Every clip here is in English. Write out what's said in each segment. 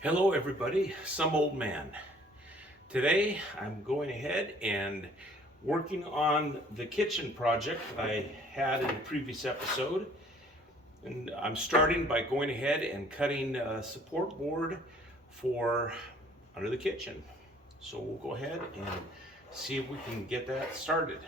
Hello everybody, Some Old Man. Today I'm going ahead and working on the kitchen project that I had in the previous episode. And I'm starting by going ahead and cutting a support board for under the kitchen. So we'll go ahead and see if we can get that started.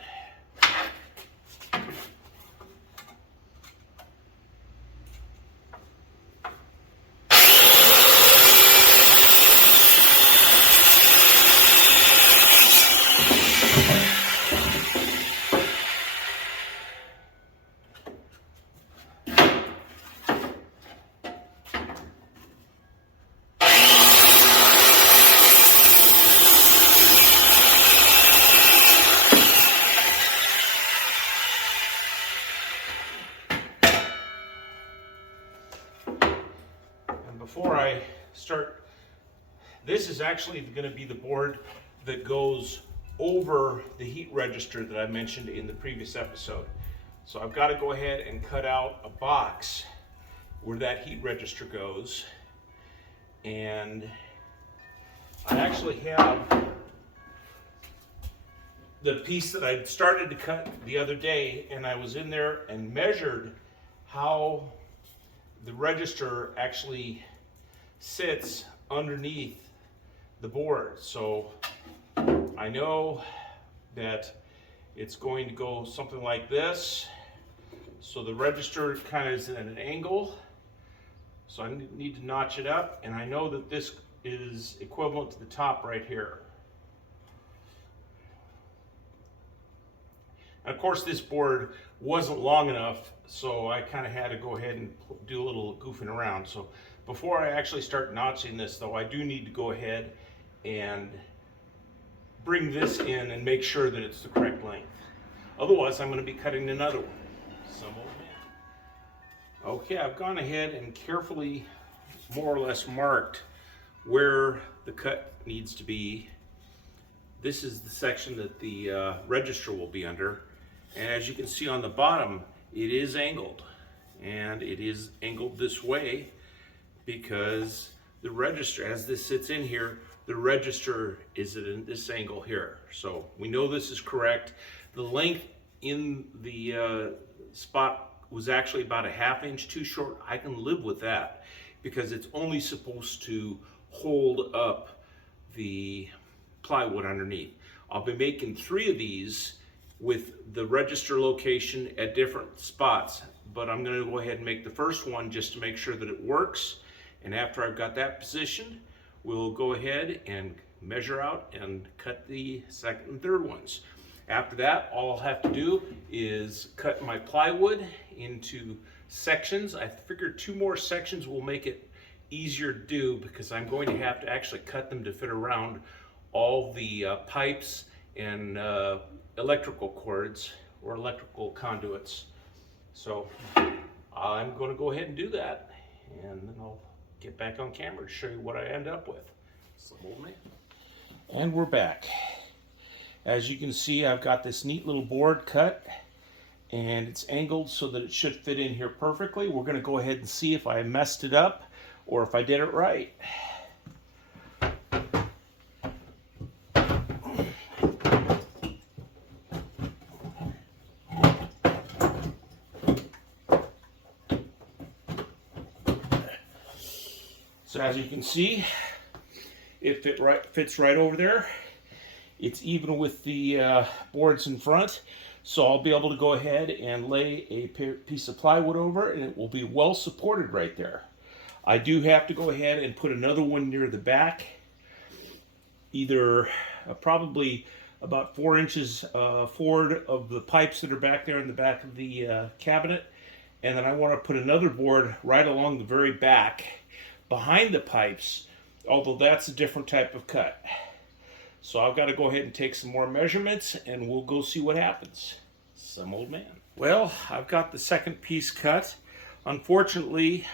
Before I start, this is actually going to be the board that goes over the heat register that I mentioned in the previous episode. So I've got to go ahead and cut out a box where that heat register goes. And I actually have the piece that I started to cut the other day, and I was in there and measured how the register actually sits underneath the board. So I know that it's going to go something like this. So the register kind of is at an angle. So I need to notch it up, and I know that this is equivalent to the top right here. And of course this board wasn't long enough, so I kind of had to go ahead and do a little goofing around. So before I actually start notching this though, I do need to go ahead and bring this in and make sure that it's the correct length. Otherwise I'm going to be cutting another one. Some old man. Okay, I've gone ahead and carefully more or less marked where the cut needs to be. This is the section that the register will be under. And as you can see on the bottom, it is angled. And it is angled this way because the register, as this sits in here, the register is at this angle here. So we know this is correct. The length in the spot was actually about a ½ inch too short. I can live with that because it's only supposed to hold up the plywood underneath. I'll be making 3 of these with the register location at different spots, but I'm going to go ahead and make the first one just to make sure that it works. And after I've got that positioned, we'll go ahead and measure out and cut the second and third ones. After that, all I'll have to do is cut my plywood into sections. I figured 2 more sections will make it easier to do because I'm going to have to actually cut them to fit around all the pipes and electrical cords or electrical conduits. So I'm going to go ahead and do that, and then I'll get back on camera to show you what I end up with. Some old man. And we're back. As you can see, I've got this neat little board cut, and it's angled so that it should fit in here perfectly. We're going to go ahead and see if I messed it up or if I did it right. So as you can see, it fits right over there. It's even with the boards in front, so I'll be able to go ahead and lay a piece of plywood over, and it will be well supported right there. I do have to go ahead and put another one near the back, either probably about 4 inches forward of the pipes that are back there in the back of the cabinet, and then I want to put another board right along the very back behind the pipes, although that's a different type of cut. So I've got to go ahead and take some more measurements, and we'll go see what happens. Some old man. Well, I've got the second piece cut. Unfortunately,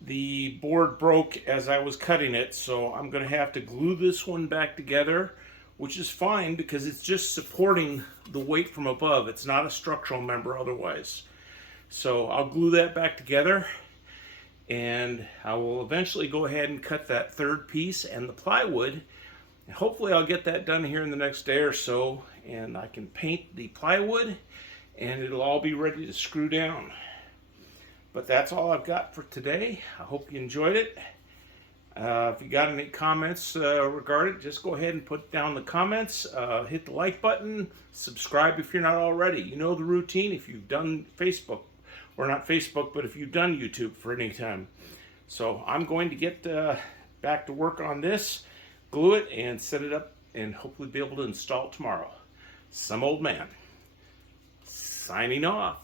the board broke as I was cutting it, so I'm going to have to glue this one back together, which is fine because it's just supporting the weight from above. It's not a structural member otherwise. So I'll glue that back together, and I will eventually go ahead and cut that third piece and the plywood. And hopefully I'll get that done here in the next day or so, and I can paint the plywood and it'll all be ready to screw down. But that's all I've got for today. I hope you enjoyed it. If you got any comments regarding it, just go ahead and put down the comments. Hit the like button. Subscribe if you're not already. You know the routine if you've done Facebook. Or not Facebook, but if you've done YouTube for any time. So I'm going to get back to work on this, glue it, and set it up, and hopefully be able to install it tomorrow. Some old man. Signing off.